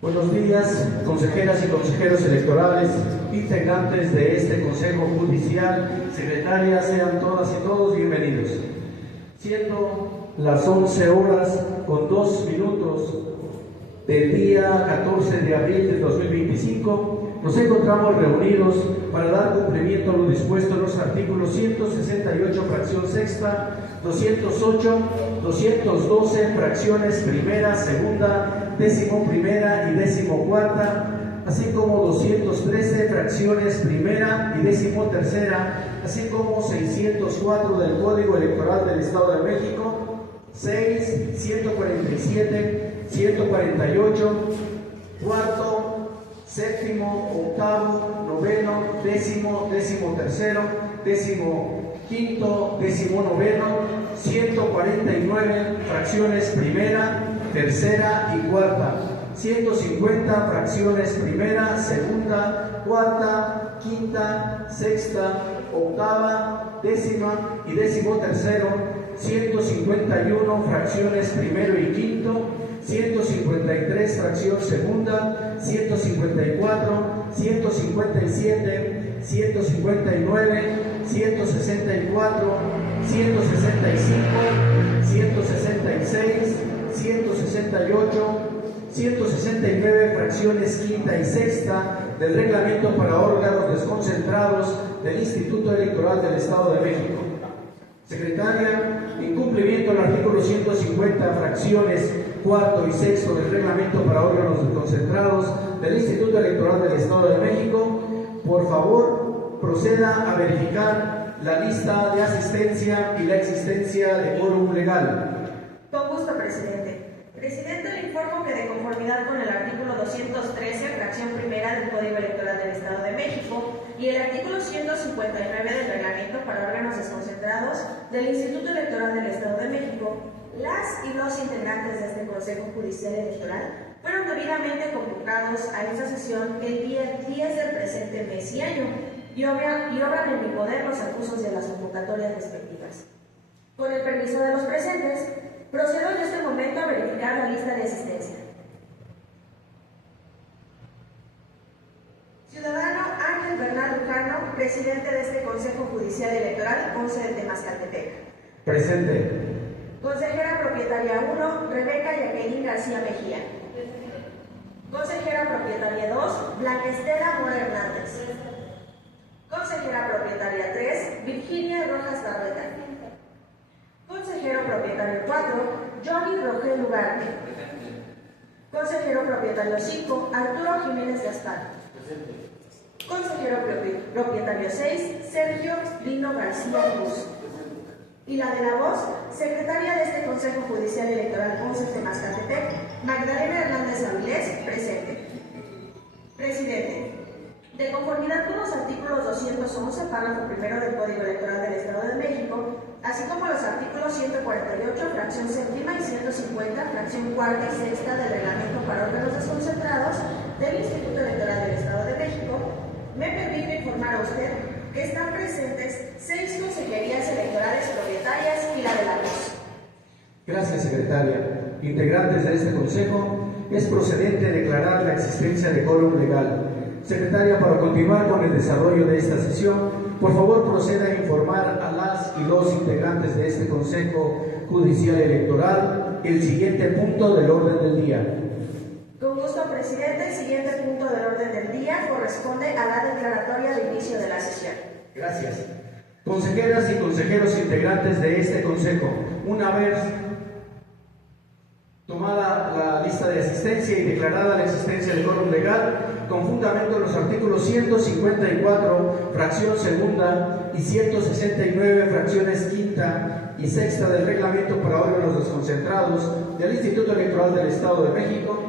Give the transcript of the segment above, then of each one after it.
Buenos días, consejeras y consejeros electorales, integrantes de este Consejo Judicial, secretarias, sean todas y todos bienvenidos. Siendo las 11 horas con 2 minutos del día 14 de abril de 2025, nos encontramos reunidos para dar cumplimiento a lo dispuesto en los artículos 168, fracción sexta, 208, 212, fracciones primera, segunda, 11ª y 14ª, así como 213, fracciones primera y 13ª, así como 604 del Código Electoral del Estado de México, 6, 147, 148, cuarto, séptimo, octavo, noveno, décimo, 13º, 15º, 19º, 149 fracciones primera, tercera y cuarta, 150 fracciones primera, segunda, cuarta, quinta, sexta, octava, décima y 13º, 151 fracciones primero y quinto, 153 fracción segunda, 154, 157, 159, 164, 165, 166, 168, 169 fracciones quinta y sexta del reglamento para órganos desconcentrados del Instituto Electoral del Estado de México. Secretaria, en cumplimiento al artículo 150, fracciones cuarto y sexto del reglamento para órganos desconcentrados del Instituto Electoral del Estado de México, por favor, proceda a verificar la lista de asistencia y la existencia de quórum legal. Con gusto, presidente. Presidente, le informo que de conformidad con el artículo 213, fracción primera del Código Electoral del Estado de México y el artículo 159 del Reglamento para órganos desconcentrados del Instituto Electoral del Estado de México, las y los integrantes de este Consejo Judicial Electoral fueron debidamente convocados a esta sesión el día 10 del presente mes y año y obran en mi poder los acusos de las convocatorias respectivas. Con el permiso de los presentes, procedo en este momento a verificar la lista de asistencia. Ciudadano Ángel Bernal Lujano, presidente de este Consejo Judicial Electoral 11 de Temascaltepec. Presente. Consejera propietaria 1, Rebeca Jacqueline García Mejía. Consejera propietaria 2, Blanca Estela Mora Hernández. Consejera propietaria 3, Virginia Rojas Barreta. Consejero propietario 4, Johnny Rogel Ugarte. Consejero propietario 5, Arturo Jiménez Gaspar. Consejero propietario 6, Sergio Lino García Cruz. Y la de la voz, secretaria de este Consejo Judicial Electoral 11 de Temascaltepec, Magdalena Hernández Avilés, presente. Presidente, de conformidad con los artículos 211, párrafo primero del Código Electoral del Estado de México, así como los artículos 148, fracción séptima y 150, fracción cuarta y sexta del Reglamento para órganos desconcentrados del Instituto Electoral del Estado de México, me permito informar a usted que están presentes 6 consejerías electorales propietarias y la de la voz. Gracias, secretaria. Integrantes de este consejo, es procedente declarar la existencia de quórum legal. Secretaria, para continuar con el desarrollo de esta sesión, por favor proceda a informar a las y los integrantes de este Consejo Judicial Electoral el siguiente punto del orden del día. Con gusto, presidente. El siguiente punto del orden del día corresponde a la declaratoria de inicio de la sesión. Gracias. Consejeras y consejeros integrantes de este Consejo, una vez tomada la lista de asistencia y declarada la existencia del quórum legal, con fundamento en los artículos 154, fracción segunda, y 169, fracciones quinta y sexta del reglamento para órganos desconcentrados del Instituto Electoral del Estado de México,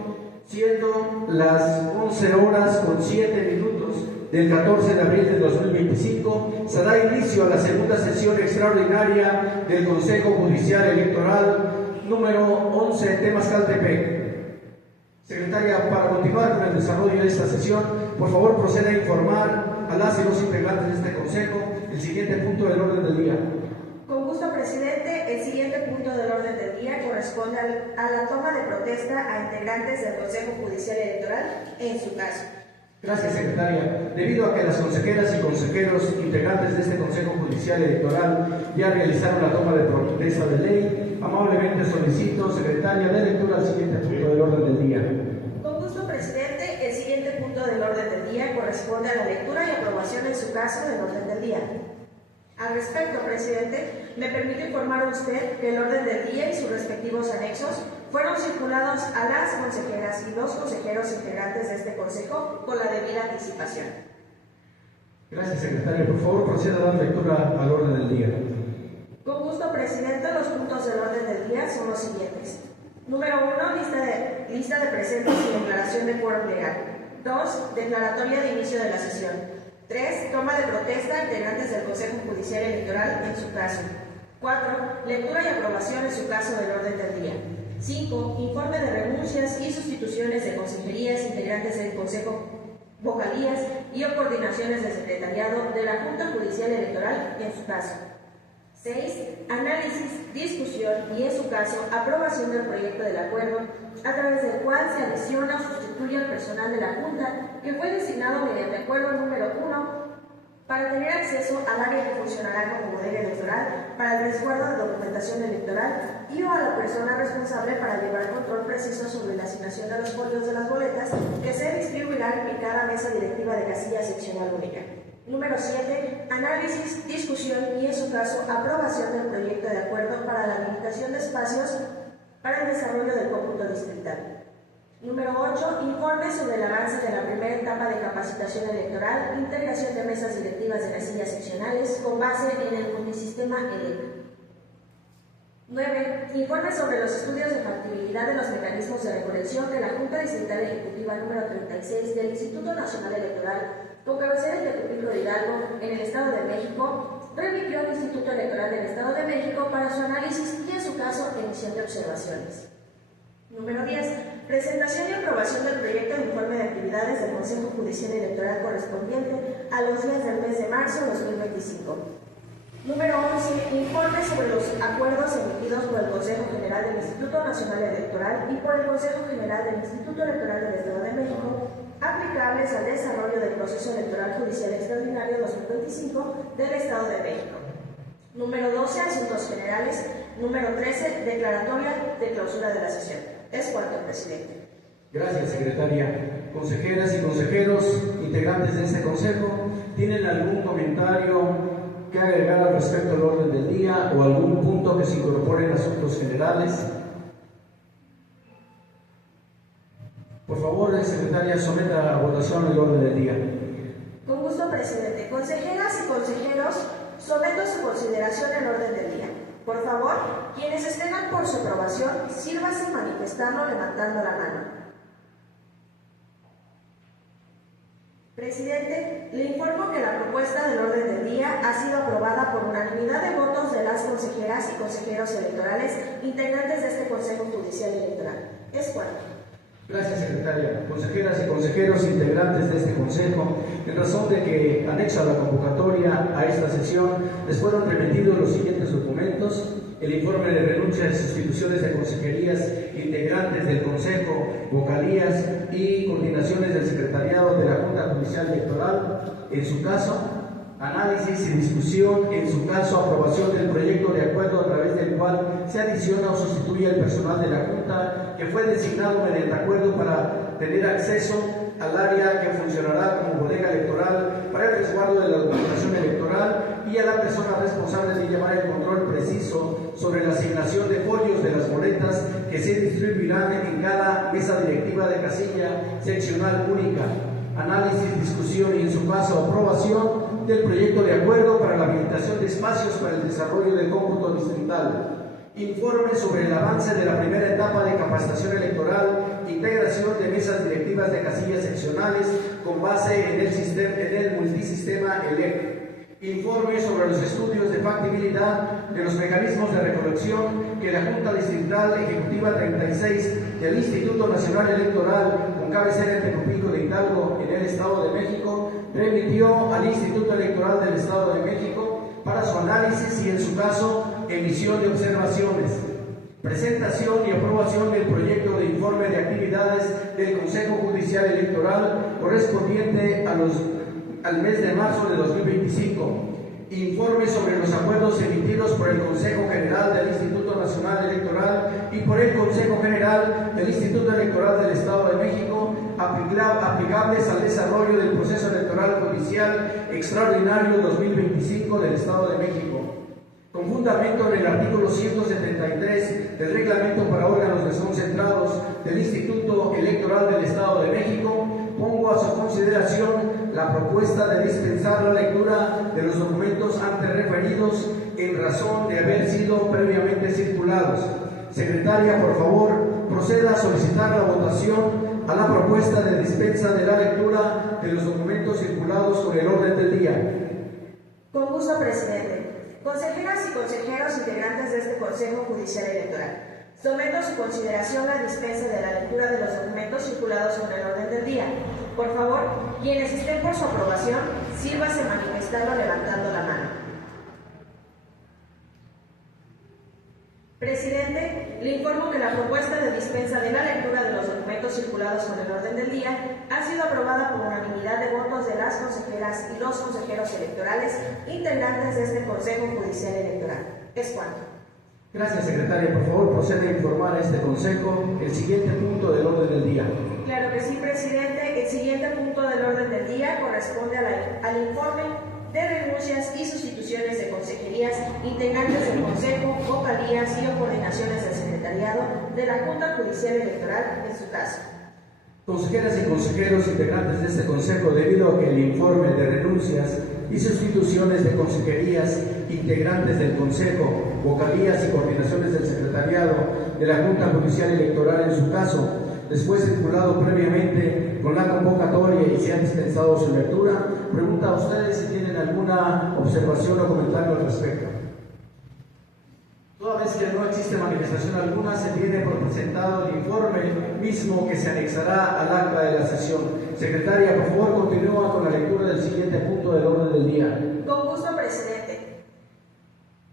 siendo las 11 horas con 7 minutos del 14 de abril de 2025, se da inicio a la segunda sesión extraordinaria del Consejo Judicial Electoral número 11 de Temascaltepec. Secretaria, para continuar con el desarrollo de esta sesión, por favor proceda a informar a las y los integrantes de este Consejo el siguiente punto del orden del día. Con gusto, presidente. El siguiente punto del orden del día corresponde a la toma de protesta a integrantes del Consejo Judicial Electoral en su caso. Gracias, secretaria. Debido a que las consejeras y consejeros integrantes de este Consejo Judicial Electoral ya realizaron la toma de protesta de ley, amablemente solicito, secretaria, de lectura al siguiente punto del orden del día. Con gusto, presidente. El siguiente punto del orden del día corresponde a la lectura y aprobación en su caso del orden del día. Al respecto, presidente, me permite informar a usted que el orden del día y sus respectivos anexos fueron circulados a las consejeras y los consejeros integrantes de este consejo con la debida anticipación. Gracias, secretaria. Por favor, proceda a dar lectura al orden del día. Con gusto, presidente. Los puntos del orden del día son los siguientes. Número 1, lista de presentes y declaración de quórum legal. 2, declaratoria de inicio de la sesión. 3, toma de protesta a integrantes del Consejo Judicial Electoral en su caso. 4, lectura y aprobación en su caso del orden del día. 5, informe de renuncias y sustituciones de consejerías integrantes del Consejo, vocalías y o coordinaciones de secretariado de la Junta Judicial Electoral en su caso. 6, análisis, discusión y en su caso aprobación del proyecto del acuerdo a través del cual se adiciona o sustituye al personal de la Junta que fue designado mediante acuerdo número 1 para tener acceso al área que funcionará como bodega electoral para el resguardo de documentación electoral y o a la persona responsable para llevar control preciso sobre la asignación de los folios de las boletas que se distribuirán en cada mesa directiva de casilla seccional única. Número 7, análisis, discusión y en su caso aprobación del proyecto de acuerdo para la habilitación de espacios para el desarrollo del cómputo distrital. Número 8, informe sobre el avance de la primera etapa de capacitación electoral, integración de mesas directivas de casillas seccionales con base en el multisistema ELEC. 9, informe sobre los estudios de factibilidad de los mecanismos de recolección que la Junta Distrital Ejecutiva número 36 del Instituto Nacional Electoral, con cabecera en Tecupilco de Hidalgo, en el Estado de México, remitió al Instituto Electoral del Estado de México para su análisis y, en su caso, emisión de observaciones. Número 10. Presentación y aprobación del proyecto de informe de actividades del Consejo Judicial Electoral correspondiente a los días del mes de marzo de 2025. Número 11. Informe sobre los acuerdos emitidos por el Consejo General del Instituto Nacional Electoral y por el Consejo General del Instituto Electoral del Estado de México, aplicables al desarrollo del proceso electoral judicial extraordinario 2025 del Estado de México. Número 12. Asuntos generales. Número 13. Declaratoria de clausura de la sesión. Es cuanto, presidente. Gracias, secretaria. Consejeras y consejeros integrantes de este consejo, ¿tienen algún comentario que agregar al respecto al orden del día o algún punto que se incorpore en asuntos generales? Por favor, secretaria, someta a votación el orden del día. Con gusto, presidente. Consejeras y consejeros, someto a su consideración el orden del día. Por favor, quienes estén por su aprobación, sírvase manifestarlo levantando la mano. Presidente, le informo que la propuesta del orden del día ha sido aprobada por unanimidad de votos de las consejeras y consejeros electorales integrantes de este Consejo Judicial Electoral. Es cuanto. Gracias, secretaria. Consejeras y consejeros integrantes de este consejo, en razón de que, anexo a la convocatoria a esta sesión, les fueron remitidos los siguientes documentos: el informe de renuncias y sustituciones de consejerías integrantes del consejo, vocalías y coordinaciones del secretariado de la Junta Judicial Electoral, en su caso, análisis y discusión, en su caso, aprobación del proyecto de acuerdo a través del cual se adiciona o sustituye al personal de la Junta que fue designado mediante acuerdo para tener acceso al área que funcionará como bodega electoral para el resguardo de la documentación electoral y a la persona responsable de llevar el control preciso sobre la asignación de folios de las boletas que se distribuirán en cada mesa directiva de casilla seccional única. Análisis, discusión y, en su caso, aprobación del proyecto de acuerdo para la habilitación de espacios para el desarrollo del cómputo distrital. Informe sobre el avance de la primera etapa de capacitación electoral, integración de mesas directivas de casillas seccionales con base en el multisistema ELEC. Informe sobre los estudios de factibilidad de los mecanismos de recolección que la Junta Distrital Ejecutiva 36 del Instituto Nacional Electoral, con cabecera en Tecupilco de Hidalgo, en el Estado de México, remitió al Instituto Electoral del Estado de México para su análisis y, en su caso, emisión de observaciones. Presentación y aprobación del proyecto de informe de actividades del Consejo Judicial Electoral correspondiente al mes de marzo de 2025. Informe sobre los acuerdos emitidos por el Consejo General del Instituto Nacional Electoral y por el Consejo General del Instituto Electoral del Estado de México, aplicables al desarrollo del proceso electoral judicial extraordinario 2025 del Estado de México. Con fundamento en el artículo 173 del Reglamento para órganos desconcentrados del Instituto Electoral del Estado de México, pongo a su consideración la propuesta de dispensar la lectura de los documentos antes referidos en razón de haber sido previamente circulados. Secretaria, por favor, proceda a solicitar la votación a la propuesta de dispensa de la lectura de los documentos circulados con el orden del día. Con gusto, presidente. Consejeras y consejeros integrantes de este Consejo Judicial Electoral, someto a su consideración la dispensa de la lectura de los documentos circulados con el orden del día. Por favor, quienes estén por su aprobación, sírvase manifestarlo levantando la mano. Presidente, le informo que la propuesta de dispensa de la lectura de los documentos circulados con el orden del día ha sido aprobada por unanimidad de votos de las consejeras y los consejeros electorales integrantes de este Consejo Judicial Electoral. Es cuanto. Gracias, secretaria. Por favor, procede a informar a este Consejo el siguiente punto del orden del día. Claro que sí, presidente. El siguiente punto del orden del día corresponde al informe de renuncias y sustituciones de consejerías integrantes del Consejo, vocalías y o coordinaciones del Secretariado de la Junta Judicial Electoral en su caso. Consejeras y consejeros integrantes de este Consejo, debido a que el informe de renuncias y sustituciones de consejerías integrantes del Consejo, vocalías y coordinaciones del Secretariado de la Junta Judicial Electoral en su caso, después circulado previamente con la convocatoria y se ha dispensado su lectura, pregunta a ustedes si tienen alguna observación o comentario al respecto. Toda vez que no existe manifestación alguna, se tiene por presentado el informe mismo que se anexará al acta de la sesión. Secretaria, por favor, continúa con la lectura del siguiente punto del orden del día. Con gusto, presidente.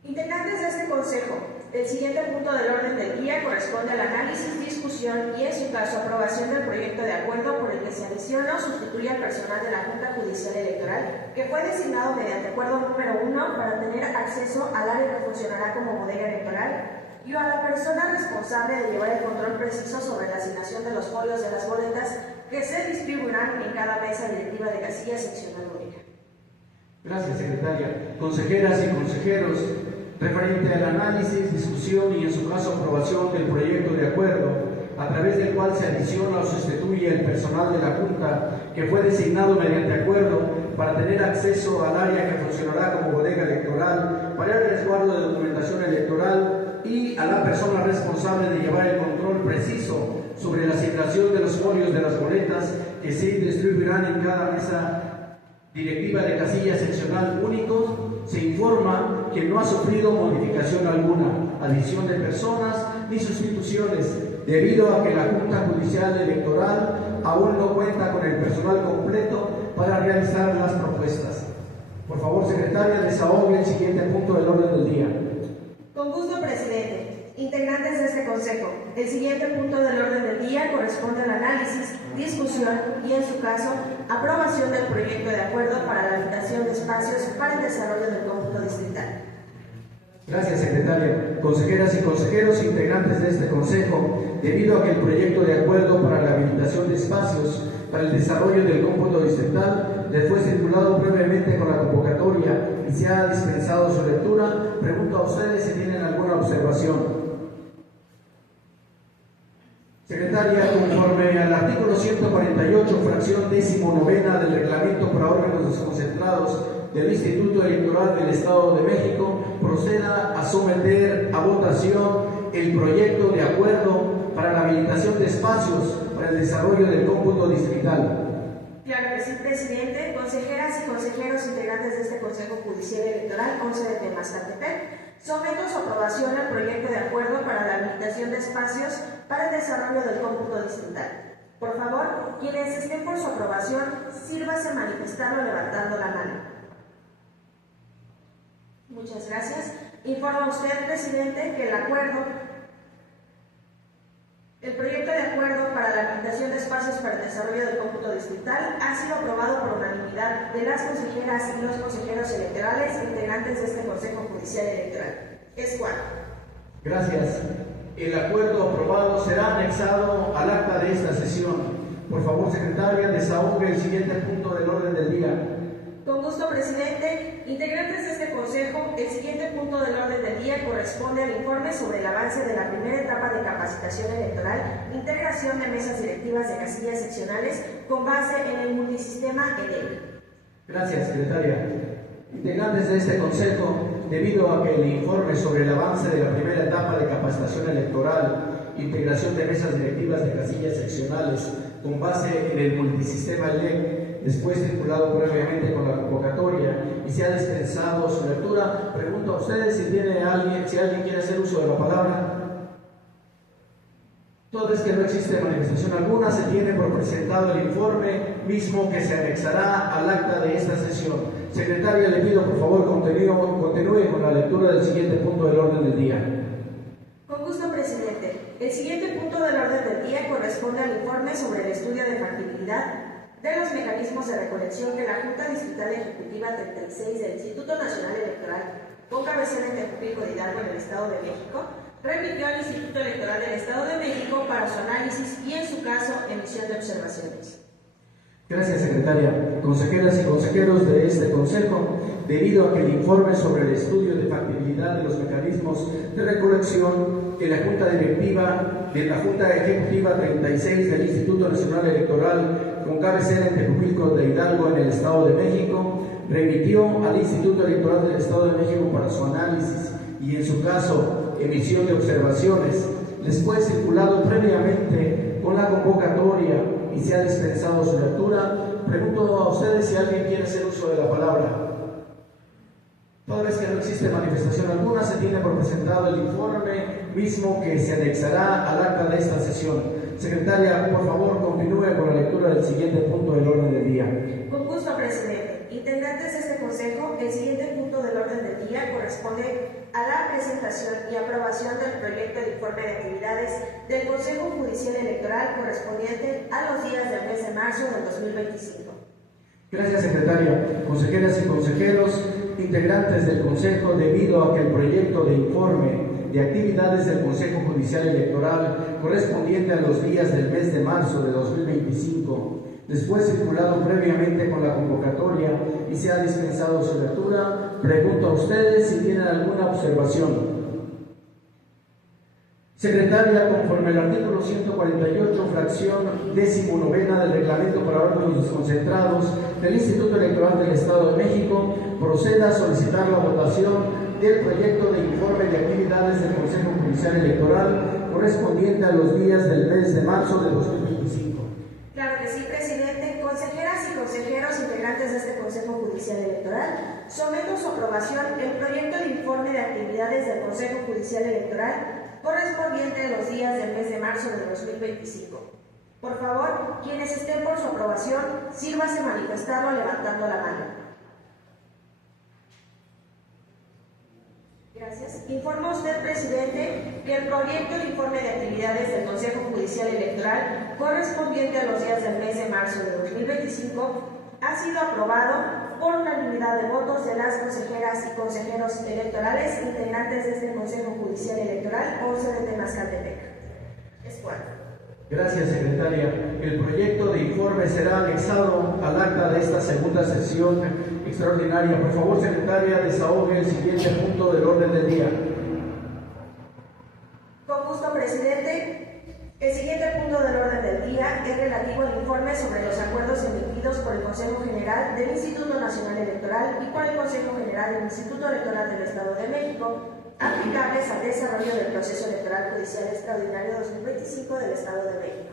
Integrantes de este Consejo, el siguiente punto del orden del día corresponde al análisis, discusión y, en su caso, aprobación del proyecto de acuerdo por el que se adiciona o sustituye al personal de la Junta Judicial Electoral que fue designado mediante acuerdo número 1 para tener acceso al área que funcionará como bodega electoral y a la persona responsable de llevar el control preciso sobre la asignación de los folios de las boletas que se distribuirán en cada mesa directiva de casilla seccional única. Gracias, secretaria. Consejeras y consejeros, referente al análisis, discusión y, en su caso, aprobación del proyecto de acuerdo, a través del cual se adiciona o sustituye el personal de la Junta que fue designado mediante acuerdo para tener acceso al área que funcionará como bodega electoral para el resguardo de documentación electoral y a la persona responsable de llevar el control preciso sobre la asignación de los folios de las boletas que se distribuirán en cada mesa directiva de casilla seccional único, se informa que no ha sufrido modificación alguna, adición de personas ni sustituciones, debido a que la Junta Judicial Electoral aún no cuenta con el personal completo para realizar las propuestas. Por favor, secretaria, desahogue el siguiente punto del orden del día. Con gusto, presidente. Integrantes de este Consejo, el siguiente punto del orden del día corresponde al análisis, discusión y, en su caso, aprobación del proyecto de acuerdo para la habilitación de espacios para el desarrollo del cómputo distrital. Gracias, secretaria. Consejeras y consejeros integrantes de este Consejo, debido a que el proyecto de acuerdo para la habilitación de espacios para el desarrollo del cómputo distrital le fue circulado previamente con la convocatoria y se ha dispensado su lectura, pregunto a ustedes si tienen alguna observación. Secretaria, conforme al artículo 148, fracción 19ª del Reglamento para órganos desconcentrados del Instituto Electoral del Estado de México, proceda a someter a votación el proyecto de acuerdo para la habilitación de espacios para el desarrollo del cómputo distrital. Claro que sí, presidente. Consejeras y consejeros integrantes de este Consejo Judicial Electoral con sede de Mascatepec, someto a su aprobación el proyecto de acuerdo para la habilitación de espacios para el desarrollo del cómputo distrital. Por favor, quienes estén por su aprobación, sírvase manifestarlo levantando la mano. Muchas gracias. Informa usted, presidente, que el proyecto de acuerdo para la habilitación de espacios para el desarrollo del cómputo distrital ha sido aprobado por unanimidad de las consejeras y los consejeros electorales integrantes de este Consejo Judicial Electoral. Es cual. Gracias. El acuerdo aprobado será anexado al acta de esta sesión. Por favor, secretaria, desahogue el siguiente punto del orden del día. Con gusto, presidente. Integrantes de este Consejo, el siguiente punto del orden del día corresponde al informe sobre el avance de la primera etapa de capacitación electoral, integración de mesas directivas de casillas seccionales con base en el multisistema EDEL. Gracias, secretaria. Integrantes de este Consejo, debido a que el informe sobre el avance de la primera etapa de capacitación electoral, integración de mesas directivas de casillas seccionales con base en el multisistema ELEC, después circulado previamente con la convocatoria y se ha dispensado su lectura, pregunto a ustedes si alguien quiere hacer uso de la palabra. Toda vez que no existe manifestación alguna, se tiene por presentado el informe mismo que se anexará al acta de esta sesión. Secretaria, le pido por favor continúe con la lectura del siguiente punto del orden del día. Con gusto, presidente. El siguiente punto del orden del día corresponde al informe sobre el estudio de factibilidad de los mecanismos de recolección que la Junta Distrital Ejecutiva 36 del Instituto Nacional Electoral, con cabecera en Tejupilco de Hidalgo, en el Estado de México, remitió al Instituto Electoral del Estado de México para su análisis y, en su caso, emisión de observaciones. Gracias, secretaria. Consejeras y consejeros de este Consejo, debido a que el informe sobre el estudio de factibilidad de los mecanismos de recolección que la Junta Ejecutiva 36 del Instituto Nacional Electoral, con cabecera en Tejupilco de Hidalgo, en el Estado de México, remitió al Instituto Electoral del Estado de México para su análisis y, en su caso, emisión de observaciones, después circulado previamente con la convocatoria y se ha dispensado su lectura, pregunto a ustedes si alguien quiere hacer uso de la palabra. Toda vez que no existe manifestación alguna, se tiene por presentado el informe mismo que se anexará al acta de esta sesión. Secretaria, por favor, continúe con la lectura del siguiente punto del orden del día. Con gusto, presidente. Integrantes de este Consejo, el siguiente punto del orden del día corresponde a la presentación y aprobación del proyecto de informe de actividades del Consejo Judicial Electoral correspondiente a los días del mes de marzo del 2025. Gracias, secretaria. Consejeras y consejeros, integrantes del Consejo, debido a que el proyecto de informe de actividades del Consejo Judicial Electoral correspondiente a los días del mes de marzo de 2025, después circulado previamente con la convocatoria y se ha dispensado su lectura, pregunto a ustedes si tienen alguna observación. Secretaria, conforme al artículo 148, fracción 19 del Reglamento para órganos desconcentrados del Instituto Electoral del Estado de México, proceda a solicitar la votación del proyecto de informe de actividades del Consejo Judicial Electoral correspondiente a los días del mes de marzo de 2025. Claro que sí, presidente. Consejeras y consejeros integrantes de este Consejo Judicial Electoral, someto a su aprobación el proyecto de informe de actividades del Consejo Judicial Electoral correspondiente a los días del mes de marzo de 2025. Por favor, quienes estén por su aprobación, sírvase manifestarlo levantando la mano. Gracias. Informa usted, presidente, que el proyecto de informe de actividades del Consejo Judicial Electoral correspondiente a los días del mes de marzo de 2025 ha sido aprobado por unanimidad de votos de las consejeras y consejeros electorales integrantes de este Consejo Judicial Electoral 11 de Temascaltepec. Es cuatro. Gracias, secretaria. El proyecto de informe será anexado al acta de esta segunda sesión extraordinaria. Por favor, secretaria, desahogue el siguiente punto del orden del día. Con gusto, presidente. El siguiente punto del orden del día es relativo al informe sobre los acuerdos emitidos por el Consejo General del Instituto Nacional Electoral y por el Consejo General del Instituto Electoral del Estado de México, aplicables al desarrollo del proceso electoral judicial extraordinario 2025 del Estado de México.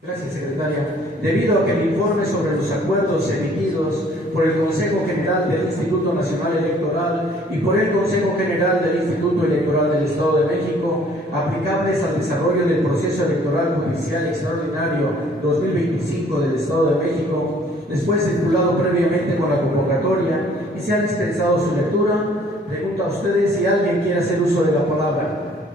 Gracias, secretaria. Debido a que el informe sobre los acuerdos emitidos por el Consejo General del Instituto Nacional Electoral y por el Consejo General del Instituto Electoral del Estado de México, aplicables al desarrollo del proceso electoral judicial extraordinario 2025 del Estado de México, después circulado previamente con la convocatoria y se ha dispensado su lectura, pregunto a ustedes si alguien quiere hacer uso de la palabra.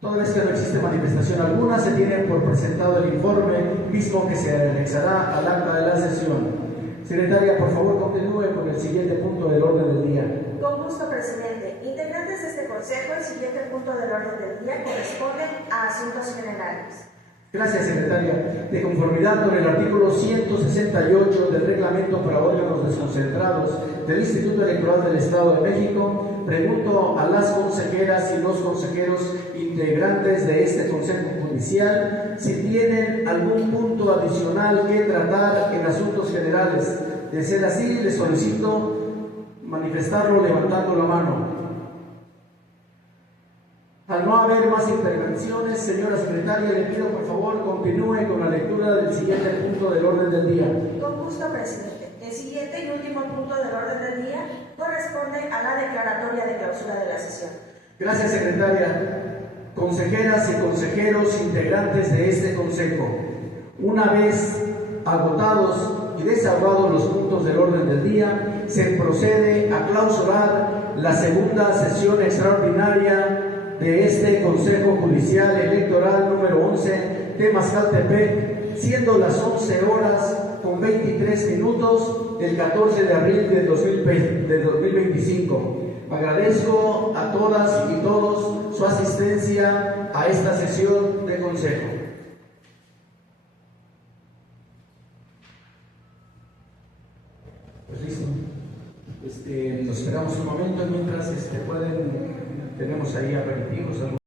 Toda vez que no existe manifestación alguna, se tiene por presentado el informe mismo que se anexará al acta de la sesión. Secretaria, por favor, continúe con el siguiente punto del orden del día. Con gusto, presidente. Integrantes de este consejo, el siguiente punto del orden del día corresponde a asuntos generales. Gracias, secretaria. De conformidad con el artículo 168 del Reglamento para órganos desconcentrados del Instituto Electoral del Estado de México, pregunto a las consejeras y los consejeros integrantes de este Consejo Judicial si tienen algún punto adicional que tratar en asuntos generales. De ser así, les solicito manifestarlo levantando la mano. Al no haber más intervenciones, señora secretaria, le pido por favor continúe con la lectura del siguiente punto del orden del día. Con gusto, presidente. El siguiente y último punto del orden del día corresponde a la declaratoria de clausura de la sesión. Gracias, secretaria. Consejeras y consejeros integrantes de este consejo, una vez agotados y desahogados los puntos del orden del día, se procede a clausurar la segunda sesión extraordinaria de este Consejo Judicial Electoral número 11 de Mascaltepec, siendo las 11 horas con 23 minutos del 14 de abril de 2025. Agradezco a todas y todos su asistencia a esta sesión de Consejo. Pues listo. Nos esperamos un momento mientras tenemos ahí aperitivos.